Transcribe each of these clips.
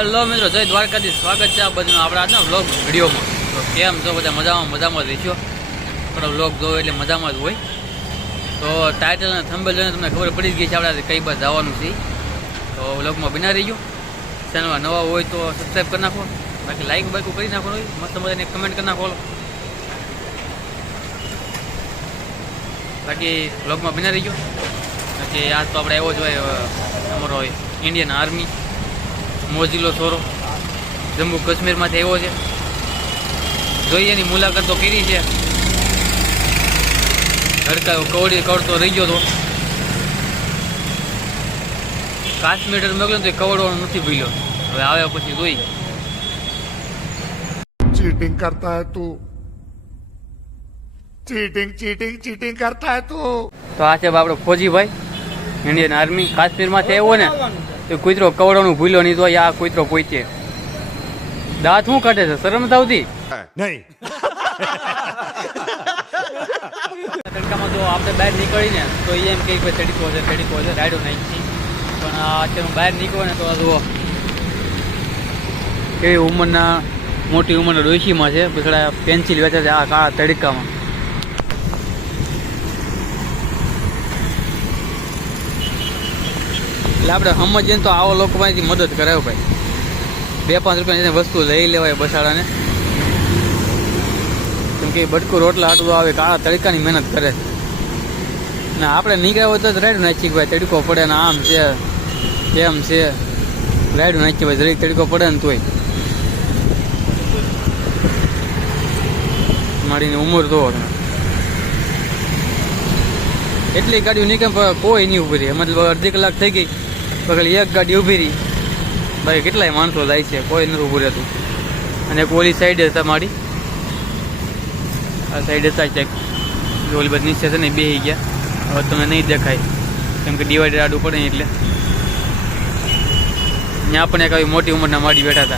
Hello મિત્રો, જય દ્વારકાથી સ્વાગત છે આ બધું આપણા આજના વ્લોગ વિડીયોમાં. તો કેમ છો બધા? મજામાં મજામાં રહીશો? આપણો વ્લોગ જોવો એટલે મજામાં જ હોય. તો ટાઇટલ અને થંબલ જોઈને તમને ખબર પડી જ ગઈ છે આપણે કઈ બાજુ જવાનું છે. તો વ્લોગમાં બિના રહીજો. ચેનલમાં નવા હોય તો સબસ્ક્રાઈબ કરી નાખો. બાકી લાઈક બાઈક કરી નાખો હોય. મસ્ત મજાની કમેન્ટ કરી નાખો બાકી વ્લોગમાં બિના રહીજો. બાકી આજ તો આપણે એવો જ હોય અમારો ઇન્ડિયન આર્મી મોજીલો છોરો જમ્મુ કાશ્મીરમાંથી આવ્યો છે. જોઈએ એની મુલાકાત તો કરી છે. હડકાયો કવડી કવડતો રહી ગયો હતો કાશ્મીર મોકલ્યો તો કવડવાનું નથી ભૂલ્યો. હવે આવ્યા પછી જોઈ. ચીટિંગ કરતા હે તું. ચીટિંગ ચીટિંગ ચીટિંગ કરતા હે તું. તો આ છે આપણો ફોજીભાઈ ઇન્ડિયન આર્મી કાશ્મીર કાશ્મીરમાંથી આવ્યો ને. તો કૂતરો કવડવાનું ભૂલ્યો નહીં તો આ કૂતરો પોઈચે દાંત શું કાઢે છે? શરમ તો આવતી? તડકામાં જો આપણે બહાર નીકળીને તો એ એમ કે ભાઈ તડકો છે તડકો છે રાયડો નાખી પણ અત્યારે હું બહાર નીકળો ને તો આ જુઓ. કેવી ઉંમરના મોટી ઉંમરના ડોશીમાં છે પછી પેન્સિલ વેચે છે આ કાળા તડકામાં. એટલે આપણે સમજીએ ને તો આવો લોકો પાસેથી મદદ કરાયો ભાઈ. બે પાંચ રૂપિયાની વસ્તુ લઈ લેવાય બસાડાને. કેમ કે બટકું રોટલા આટલું આવે, કાળા તડકાની મહેનત કરે. ને આપણે નીકળ્યા હોય તો જ રાઈડ નાખીએ ભાઈ, તડકો પડે ને આમ છે, તેમ છે. રાઈડ નાખીએ ભાઈ, જરીક તડકો પડે ને તોય. મારીની ઉંમર તો એટલી ગાડીઓ નીકળે કોઈ નહીં ઊભી રહી. મતલબ અડધી કલાક થઈ ગઈ. ખાલી એક ગાડી ઊભી રહી. ભાઈ, કેટલાય માણસો જાય છે, કોઈ નથી ઊભું રહેતું. અને ઓલી સાઈડ હતા મારી. આ સાઈડ હતા ચેક ઓલી બધી નીચે છે ને બે ગયા. હવે તમને નહીં દેખાય. કેમ કે ડિવાઈડર આડું પડે એટલે. ત્યાં પણ એક આવી મોટી ઉંમરના માડી બેઠા હતા.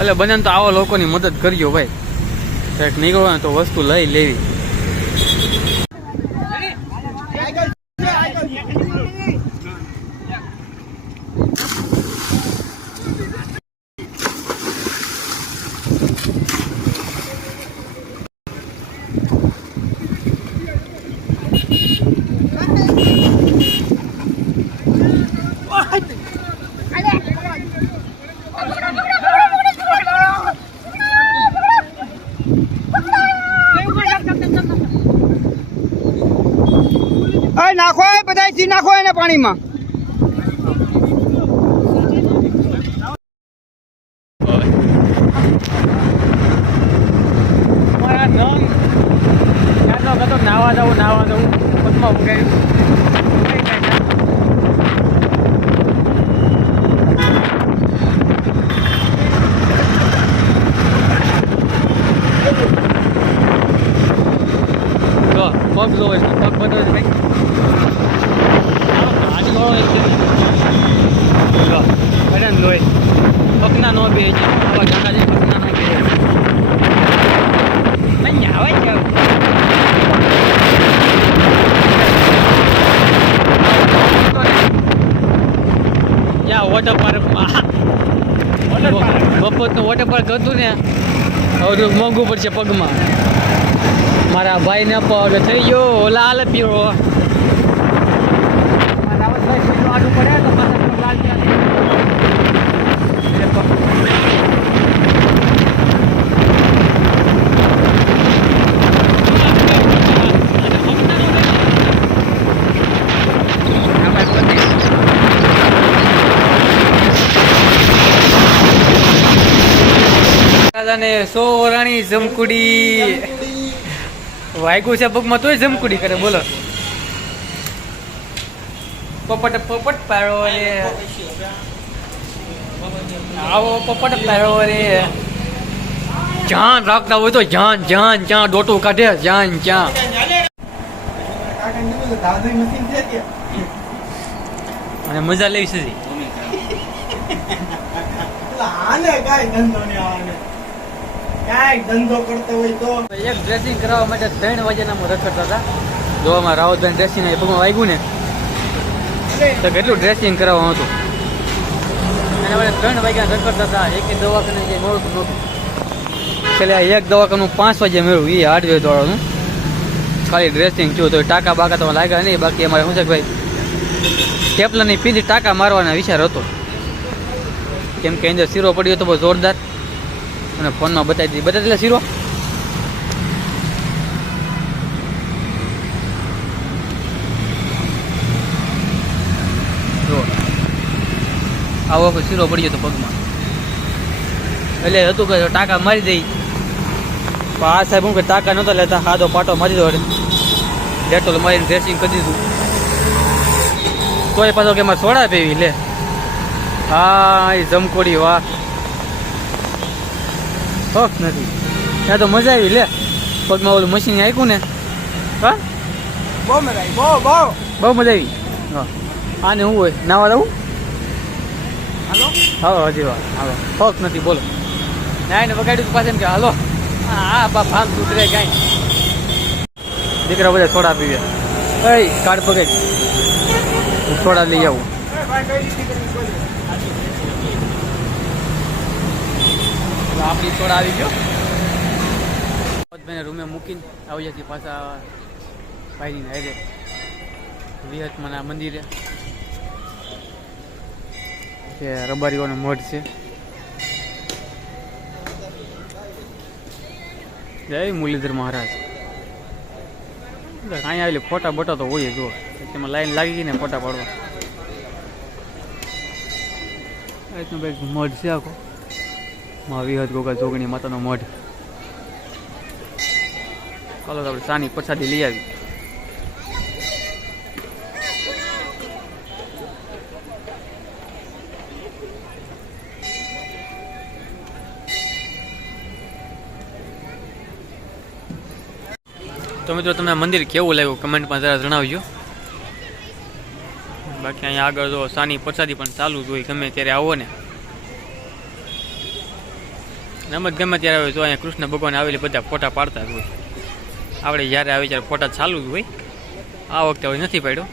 એટલે બને તો આવા લોકોની મદદ કરજો ભાઈ. કંઈક નીકળો ને તો વસ્તુ લઈ લેવી અરે નાખો એ બધા સી નાખો એને પાણીમાં? નાવા જવું નાવા જવું પગમાં ઉગાડ્યું જો પગ જોવે છે પગ બધો છે ભાઈ આની વાળો એક છે જો અરે લોહી પગના નો બે છે આવા જાડા છે પગના નો બે નહીં આવે છે યા વોટર પાર્કમાં મફતનું વોટર પાર્ક હતું ને હવે તો મોંઘું પડશે પગમાં. મારા ભાઈને પગ થઈ ગયો. લાલ પીળો મારા રાવતભાઈ પીળો આડું પડે તો માથા પર લાલ ચાલે. એટલે પગ- દાદાને સો રાણી જમકુડી. વાગ્યું છે પગમાં તોય જમકુડી કરે, બોલો. પોપટ પોપટ પાડો રે. આવો પોપટ પાડો રે. જાન રાખતા હોય તો જાન જાન જ્યાં ડોટું કાઢે, જાન જ્યાં અને મજા લેવી છે. આને કાંઈ ધંધો નહીં, આને. તો. એક ડ્રેસિંગ કરાવવા માટે ત્રણ વાગ્યાના રખડતા હતા. જોવામાં રાવતભાઈ ડ્રેસિંગ પગમાં વાગ્યું ને, તો કેટલું ડ્રેસિંગ કરાવવાનું હતું? અને ત્રણ વાગ્યા રખડતા હતા. એક દવાખાને જે મળતું નહોતું. એક દવાખાનું પાંચ વાગે મેળવ્યું એ હાર્ડવેર દોડવાનું ખાલી ડ્રેસિંગ થયું તો ટાકા બાકા તો લાગ્યા નહીં. બાકી અમારે શું છે ભાઈ ટેપલાની પીધી ટાકા મારવાના વિચાર હતો. કેમ કે અંદર શીરો પડ્યો હતો બહુ જોરદાર. અને ફોનમાં બતાવી દીધી બતાવી દીધા શીરો? આવો આખો શીરો પડ્યો હતો પગમાં. એટલે હતું કે ટાંકા મારી દઈ. પણ આ સાહેબ હું કે ટાંકા નહોતા લેતા હાથો પાટો મારી દો ડેટોલ મારીને ડ્રેસિંગ કરી દીધું. તોય પાછો કે મારે સોડા પીવી લે. હા, એ જમકોડી વાહ હક નથી. ત્યાં તો મજા આવી લે. પગમાં ઓલું મશીન આપ્યું ને. હા? બહુ મજા આવી. બહુ બહુ. બહુ મજા આવી. હા. આને શું હોય? નાવા રહું હાલો? હા હજી વાર હાલો. હક નથી બોલો. ના એને વગાડ્યું પાસે એમ કે હાલો. હા હા બા ભામ સુધરે કાંઈ. દીકરા બધા સોડા પીવે. એ કાઢ પગે. હું સોડા લઈ આવું. આપણી છોડ આવી ગયો. ભાઈને રૂમે મૂકીને આવી જતી પાછા ભાઈની હાઈરે વિહતમાના મંદિરે. કે રબારીઓનો મઠ છે. જય મુરલીધર મહારાજ. અહીંયા આવેલી ફોટા બોટા તો હોય જો તેમાં લાઈન લાગી ગઈ ને ફોટા પાડવા. આ રીતનો કંઈક મઢ છે આખો. મા વિહત ગોગા જોગણી માતાનો મઢ. ચાલો આપણે સાની પ્રસાદી લઈ આવી. તો મિત્રો, તમને મંદિર કેવું લાગ્યું? કમેન્ટમાં જરા જણાવજો. બાકી અહીંયા આગળ જો સાની પ્રસાદી પણ ચાલુ જ હોય ગમે ત્યારે આવો ને. રમત ગમે ત્યારે આવે તો અહીંયા કૃષ્ણ ભગવાન આવેલી બધા ફોટા પાડતા જ હોય. આપણે જ્યારે આવે ત્યારે ફોટા ચાલુ જ હોય. આ વખતે હવે નથી પાડ્યો.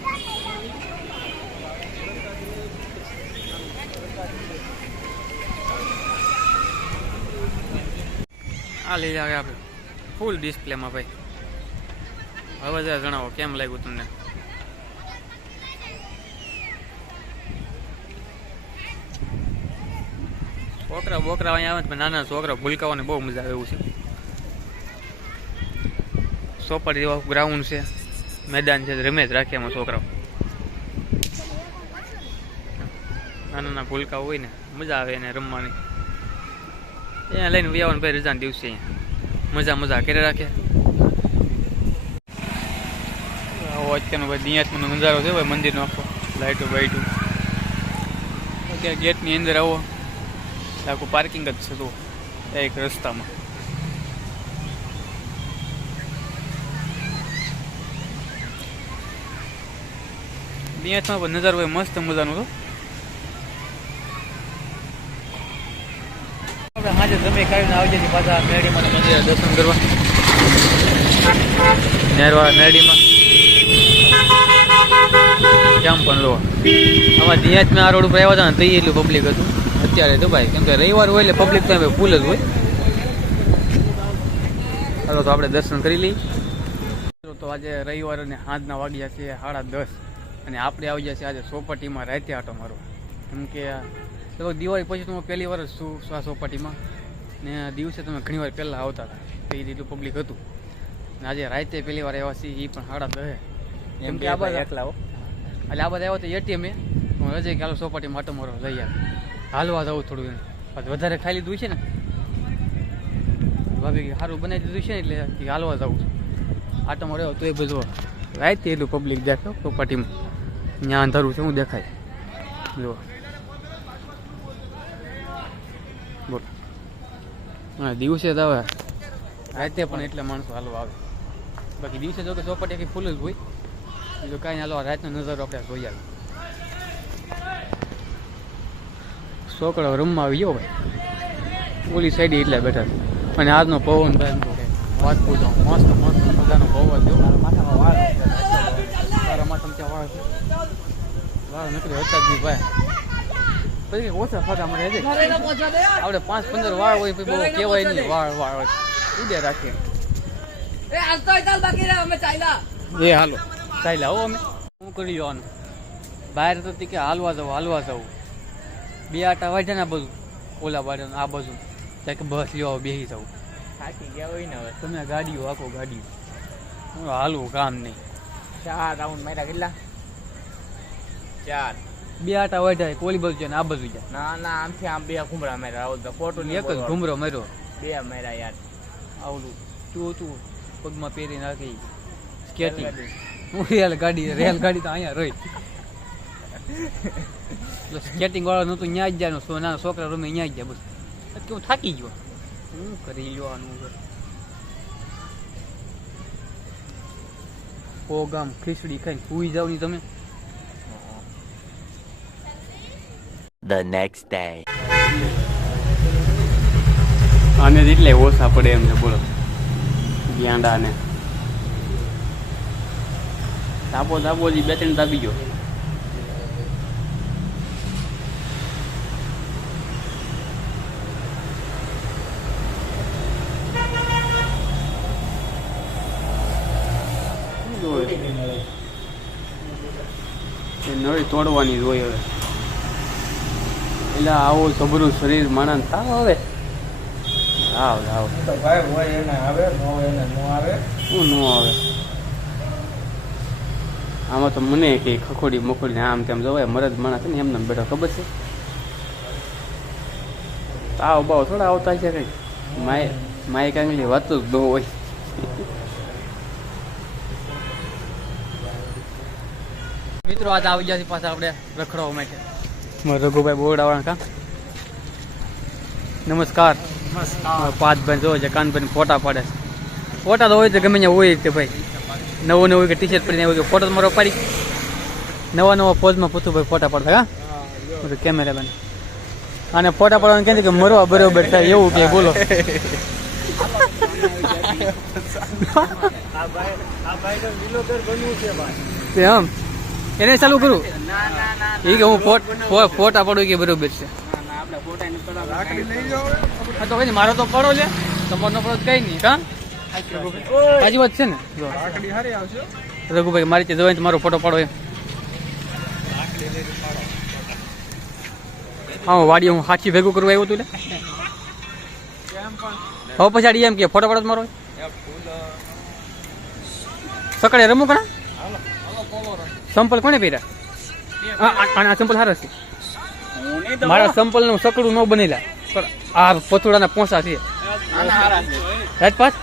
આ લઈ આવે આપણે. ફૂલ ડિસ્પ્લેમાં ભાઈ. હવે જરા જણાવો, કેમ લાગ્યું તમને? છોકરા બોકરા અહીંયા આવે નાના છોકરા ભૂલકાઓને બહુ મજા આવે એવું છે. સોપર જેવા ગ્રાઉન્ડ છે, મેદાન છે રમે જ રાખે એમાં છોકરાઓ. નાના નાના ભૂલકા હોય ને, મજા આવે એને રમવાની. અહીંયા લઈને વ્યાવાનું ભાઈ રજાના દિવસે અહીંયા. મજા મજા કરી રાખે. અત્યારનો ભાઈ દિયાત્માનો નજારો છે ભાઈ મંદિરનો આખો. લાઇટો બાઇટો અત્યારે ગેટની અંદર આવો. આખું પાર્કિંગ જ છે તો એક રસ્તામાં. દિયાત્મા પણ નજારો હોય મસ્ત મજાનો તો આપણે સાંજે જમી ખાઈને આવી પાછા મેળીમાં મંદિરે દર્શન કરવા. નેરવા મેરડીમાં કેમ પણ લો. આમાં દિયાજ મેં આ રોડ ઉપર આવ્યા હતા ને તો એટલું પબ્લિક હતું. અત્યારે દુબઈ કેમ કે રવિવાર હોય એટલે પબ્લિક તો ફૂલ જ હોય. હાલો તો આપણે દર્શન કરી લઈએ. તો આજે રવિવાર અને સાંજના વાગ્યા છે સાડા દસ. અને આપણે આવી જશે આજે સોપાટીમાં રાતે આટો મારો કેમ કે ચલો દિવાળી પછી હું પહેલી વાર શું છું આ સોપાટીમાં. ને દિવસે તમે ઘણી વાર પહેલાં આવતા હતા. એ રીતનું પબ્લિક હતું. ને આજે રાતે પહેલી વાર આવ્યા છીએ એ પણ સાડા દસ. એમ કે આ બધા એકલા એટલે આ બધા આવ્યા તો એટીએમ એ. હું રજા કે સોપાટીમાં સોપાટી માટો મારો લઈ આવે હાલવા જવું થોડું વધારે ખાઈ લીધું છે ને? ભાભી સારું બનાવી દીધું છે ને એટલે હાલવા જવું આટો મળ્યો તો એ બધું રાતે એટલું પબ્લિક દેખાય સોપાટીમાં ત્યાં અંધારું છે, હું દેખાય. જો બોલ. હા, દિવસે જ આવે. રાતે પણ એટલે માણસો હાલવા આવે. બાકી દિવસે જો કે ચોપાટી ફૂલ જ હોય. બીજું કાંઈ હાલો, રાતનો નજારો આપણે જોઈ આવે છોકરો રમવા આવી ગયો ભાઈ. ઓલી સાઈડે એટલે બેઠા અને આજનો પવન ભાઈ વાત પૂછો. મસ્ત મસ્ત મજાનો પવન જ જો મારા માથામાં ત્યાં વાળ વાળ નીકળી હતા જ નહીં ભાઈ. પછી ઓછા ફોટા મને છે આપણે પાંચ પંદર વાળ હોય પછી બહુ કહેવાય નહીં વાળ વાળ. હોય ઉડે રાખીએ એ હાલો. ચાલ્યા હો અમે. શું કરી જવાનું બહાર તો તે કે હાલવા જાવ હાલવા જાવ બે આટા વાઢ્યા ને આ બધું. ઓલા બાજુ આ બાજુ. ત્યાં કે બસ લ્યો બેસી જાવ થાકી ગયા હોય ને હવે. તમે ગાડીઓ આખો ગાડીઓ. હું હાલવું કામ નહીં. ચાર રાઉન્ડ માર્યા કેટલા? ચાર. બે આટા વાઢ્યા કોલી બાજુ છે ને આ બાજુ જાય ના ના આમથી આમ બે ઘુમરા માર્યા. આવું તો ખોટું એક જ ઘુમરો માર્યો. બે માર્યા યાર. આવું તું તું પગમાં પહેરી નાખી. સ્કેટિંગ. હું રેલ ગાડી રેલ ગાડી તો અહીંયા રહી. સ્કેટિંગ વાળો નતું ત્યાં જ જાય સો નાના છોકરા રમે ત્યાં જ જાય બસ એટલે હું થાકી ગયો શું કરી લેવાનું છે ઓ ગામ ખીચડી ખાઈને સુઈ જાવની તમે the next day. આને એટલે ઓછા પડે એમ છે બોલો ગ્યાંડા ને તાપો તાપો જી બે ત્રણ તાપી ગયો નળી તોડવાની જ હોય હવે. એટલે આવો સબરું શરીર માણસ તાવ આવે આવ. આવ ભાઈ હોય એને આવે ન હોય એને ન આવે. શું ન આવે? આમાં તો મને કે ખખોડી મખોડી આમ તેમ જવાય મરદ માણસ છે ને એમને બેઠો ખબર છે? તાવ બાવ થોડા આવતા છે કઈ. માય માય કાંગલી વાત જ ન હોય. મિત્રો આજે આવી ગયા છે પાછા આપણે રખડવા માટે. મારા રઘુભાઈ બોરડાવાળા કા? નમસ્કાર. પાંચ ભાઈ જોવે છે કાનભાઈ ફોટા પાડે છે. ફોટા તો હોય તો ગમે ત્યાં હોય તે ભાઈ. નવો નવો કે ટી શર્ટ પહેરીને હોય કે ફોટો મારો પાડી. નવા નવા પોઝમાં પૂછું ભાઈ ફોટા પાડતા હા? કેમેરા બેન અને ફોટા પાડવાનું કહે છે કે મરવા બરોબર થાય એવું કે બોલો. આ ભાઈ આ ભાઈ તો લીલોતર બનવું છે ભાઈ. તે આમ એને ચાલુ કરું? એ કે હું ફોટ પાડું કે બરોબર છે. તો કઈ મારો તો પડો લે. તમારો પડો કઈ નહીં હા? સાચી વાત છે ને? રઘુભાઈ, મારી જવાય મારો ફોટો પડો એમ. હા વાડી હું હાથી ભેગું કરવા આવ્યો તું લે. હવે પછી એમ કે, ફોટો પડો મારો. સકડે રમું કણા સંપલ કોને પહેર્યા? આ- સંપલ સારા છે. મારા સંપલનું સકડું ન બનેલા. આ પથોડાના પોસા છે. રાજપાત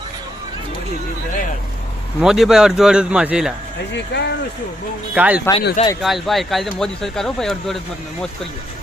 મોદીભાઈ અડધો અડધમાં છે એલા. હજી કાંઈ શું બહુ કાલ ફાઇનલ થાય કાલ ભાઈ કાલ મોદી સરકાર હો ભાઈ અડધો અડધમાં મોજ કરીએ.